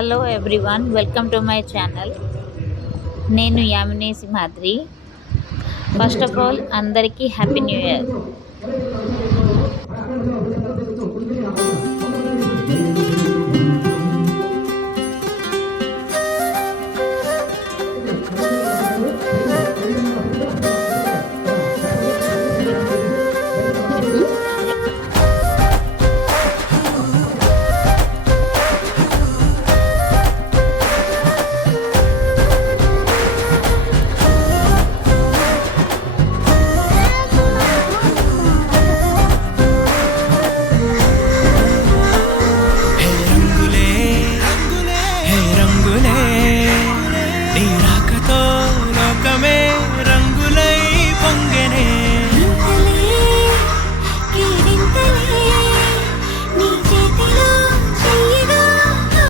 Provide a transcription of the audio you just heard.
Hello everyone, welcome to my channel. నేను Yamini Simhadri. First of all అందరికీ happy new year.